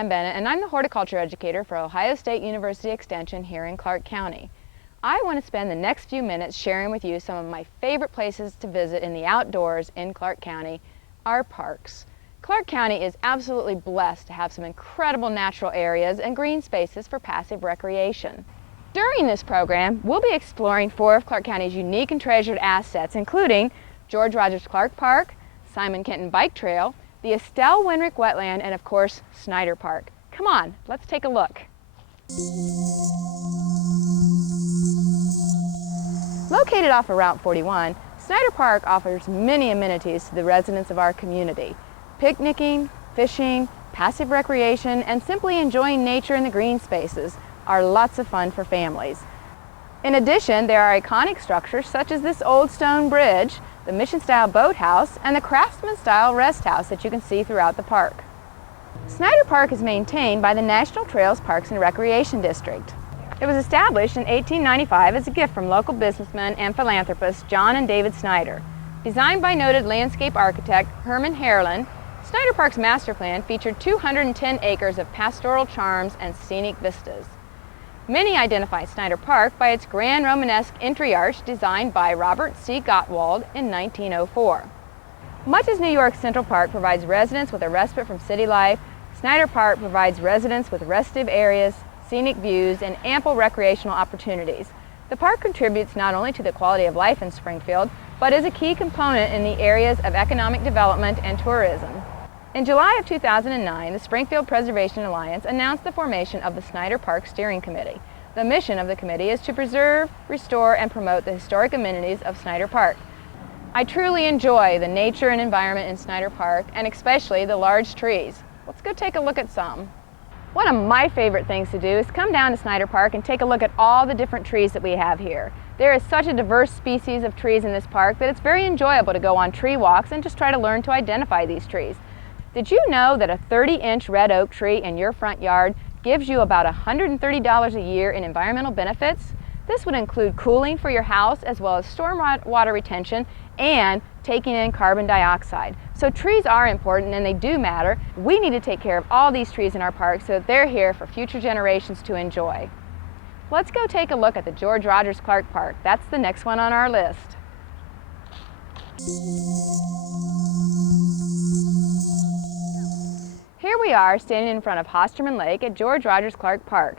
Pam Bennett, and I'm the horticulture educator for Ohio State University Extension here in Clark County. I want to spend the next few minutes sharing with you some of my favorite places to visit in the outdoors in Clark County, our parks. Clark County is absolutely blessed to have some incredible natural areas and green spaces for passive recreation. During this program, we'll be exploring 4 of Clark County's unique and treasured assets, including George Rogers Clark Park, Simon Kenton Bike Trail, the Estel Wenrich Wetland, and of course, Snyder Park. Come on, let's take a look. Located off of Route 41, Snyder Park offers many amenities to the residents of our community. Picnicking, fishing, passive recreation, and simply enjoying nature in the green spaces are lots of fun for families. In addition, there are iconic structures such as this old stone bridge, the Mission-style boathouse, and the Craftsman-style rest house that you can see throughout the park. Snyder Park is maintained by the National Trails Parks and Recreation District. It was established in 1895 as a gift from local businessmen and philanthropists John and David Snyder. Designed by noted landscape architect Herman Herlin, Snyder Park's master plan featured 210 acres of pastoral charms and scenic vistas. Many identify Snyder Park by its grand Romanesque entry arch designed by Robert C. Gottwald in 1904. Much as New York's Central Park provides residents with a respite from city life, Snyder Park provides residents with restive areas, scenic views, and ample recreational opportunities. The park contributes not only to the quality of life in Springfield, but is a key component in the areas of economic development and tourism. In July of 2009, the Springfield Preservation Alliance announced the formation of the Snyder Park Steering Committee. The mission of the committee is to preserve, restore, and promote the historic amenities of Snyder Park. I truly enjoy the nature and environment in Snyder Park, and especially the large trees. Let's go take a look at some. One of my favorite things to do is come down to Snyder Park and take a look at all the different trees that we have here. There is such a diverse species of trees in this park that it's very enjoyable to go on tree walks and just try to learn to identify these trees. Did you know that a 30-inch red oak tree in your front yard gives you about $130 a year in environmental benefits? This would include cooling for your house as well as storm water retention and taking in carbon dioxide. So trees are important and they do matter. We need to take care of all these trees in our park so that they're here for future generations to enjoy. Let's go take a look at the George Rogers Clark Park. That's the next one on our list. Here we are standing in front of Hosterman Lake at George Rogers Clark Park.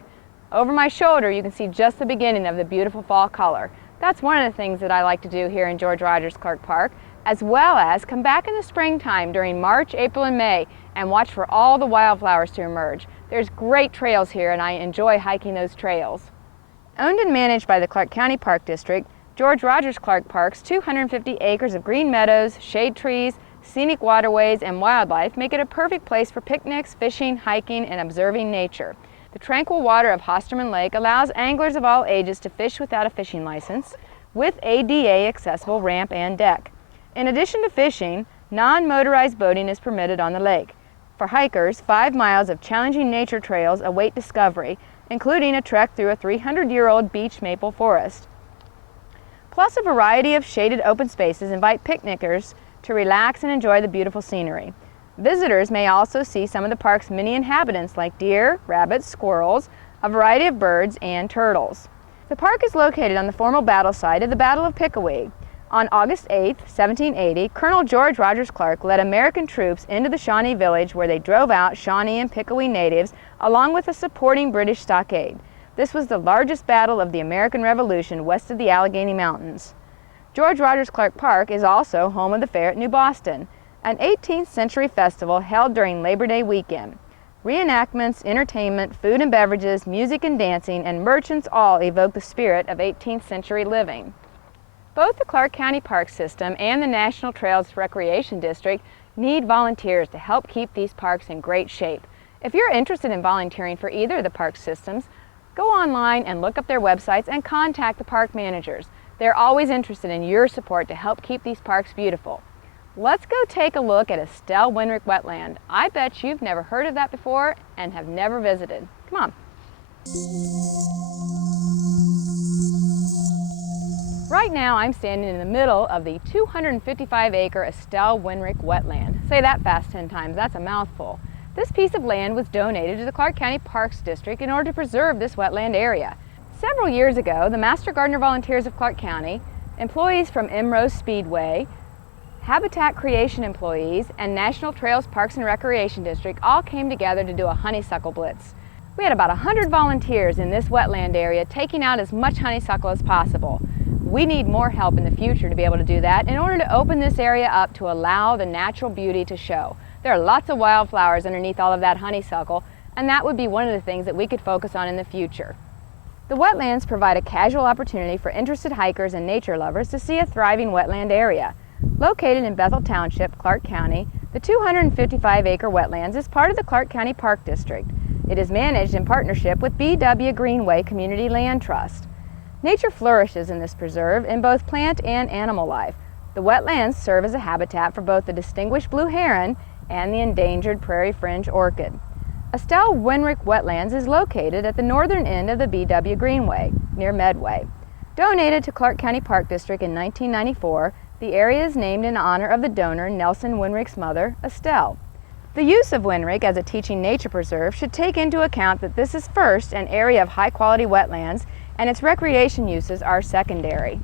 Over my shoulder you can see just the beginning of the beautiful fall color. That's one of the things that I like to do here in George Rogers Clark Park, as well as come back in the springtime during March, April, and May and watch for all the wildflowers to emerge. There's great trails here and I enjoy hiking those trails. Owned and managed by the Clark County Park District, George Rogers Clark Park's 250 acres of green meadows, shade trees, scenic waterways, and wildlife make it a perfect place for picnics, fishing, hiking, and observing nature. The tranquil water of Hosterman Lake allows anglers of all ages to fish without a fishing license, with ADA accessible ramp and deck. In addition to fishing, non-motorized boating is permitted on the lake. For hikers, 5 miles of challenging nature trails await discovery, including a trek through a 300-year-old beech maple forest. Plus, a variety of shaded open spaces invite picnickers to relax and enjoy the beautiful scenery. Visitors may also see some of the park's many inhabitants like deer, rabbits, squirrels, a variety of birds, and turtles. The park is located on the former battle site of the Battle of Pickawee. On August 8, 1780, Colonel George Rogers Clark led American troops into the Shawnee village where they drove out Shawnee and Pickawee natives along with a supporting British stockade. This was the largest battle of the American Revolution west of the Allegheny Mountains. George Rogers Clark Park is also home of the Fair at New Boston, an 18th century festival held during Labor Day weekend. Reenactments, entertainment, food and beverages, music and dancing, and merchants all evoke the spirit of 18th century living. Both the Clark County Park System and the National Trails Recreation District need volunteers to help keep these parks in great shape. If you're interested in volunteering for either of the park systems, go online and look up their websites and contact the park managers. They're always interested in your support to help keep these parks beautiful. Let's go take a look at Estel Wenrich Wetland. I bet you've never heard of that before and have never visited. Come on. Right now I'm standing in the middle of the 255-acre Estel Wenrich Wetland. Say that fast 10 times, that's a mouthful. This piece of land was donated to the Clark County Parks District in order to preserve this wetland area. Several years ago, the Master Gardener Volunteers of Clark County, employees from Rose Speedway, Habitat Creation employees, and National Trails Parks and Recreation District all came together to do a honeysuckle blitz. We had about 100 volunteers in this wetland area taking out as much honeysuckle as possible. We need more help in the future to be able to do that in order to open this area up to allow the natural beauty to show. There are lots of wildflowers underneath all of that honeysuckle, and that would be one of the things that we could focus on in the future. The wetlands provide a casual opportunity for interested hikers and nature lovers to see a thriving wetland area. Located in Bethel Township, Clark County, the 255-acre wetlands is part of the Clark County Park District. It is managed in partnership with B.W. Greenway Community Land Trust. Nature flourishes in this preserve in both plant and animal life. The wetlands serve as a habitat for both the distinguished blue heron and the endangered prairie fringe orchid. Estel Wenrich Wetlands is located at the northern end of the B.W. Greenway, near Medway. Donated to Clark County Park District in 1994, the area is named in honor of the donor Nelson Wenrich's mother, Estel. The use of Wenrich as a teaching nature preserve should take into account that this is first an area of high-quality wetlands and its recreation uses are secondary.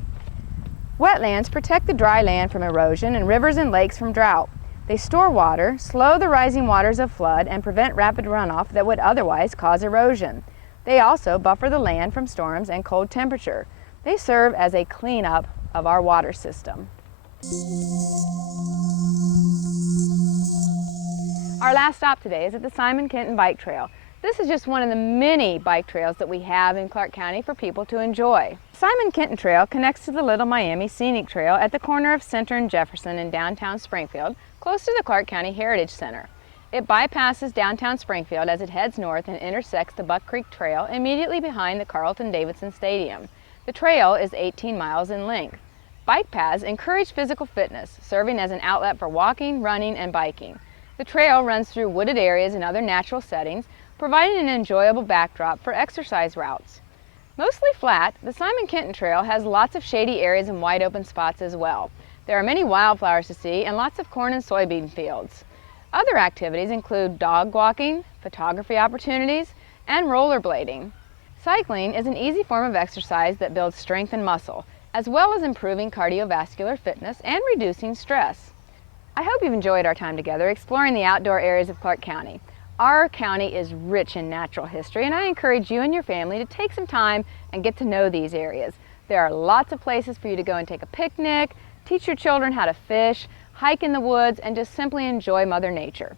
Wetlands protect the dry land from erosion and rivers and lakes from drought. They store water, slow the rising waters of flood, and prevent rapid runoff that would otherwise cause erosion. They also buffer the land from storms and cold temperature. They serve as a cleanup of our water system. Our last stop today is at the Simon Kenton Bike Trail. This is just one of the many bike trails that we have in Clark County for people to enjoy. Simon Kenton Trail connects to the Little Miami Scenic Trail at the corner of Center and Jefferson in downtown Springfield, close to the Clark County Heritage Center. It bypasses downtown Springfield as it heads north and intersects the Buck Creek Trail immediately behind the Carlton-Davidson Stadium. The trail is 18 miles in length. Bike paths encourage physical fitness, serving as an outlet for walking, running, and biking. The trail runs through wooded areas and other natural settings, providing an enjoyable backdrop for exercise routes. Mostly flat, the Simon Kenton Trail has lots of shady areas and wide open spots as well. There are many wildflowers to see and lots of corn and soybean fields. Other activities include dog walking, photography opportunities, and rollerblading. Cycling is an easy form of exercise that builds strength and muscle, as well as improving cardiovascular fitness and reducing stress. I hope you've enjoyed our time together exploring the outdoor areas of Clark County. Our county is rich in natural history, and I encourage you and your family to take some time and get to know these areas. There are lots of places for you to go and take a picnic, teach your children how to fish, hike in the woods, and just simply enjoy Mother Nature.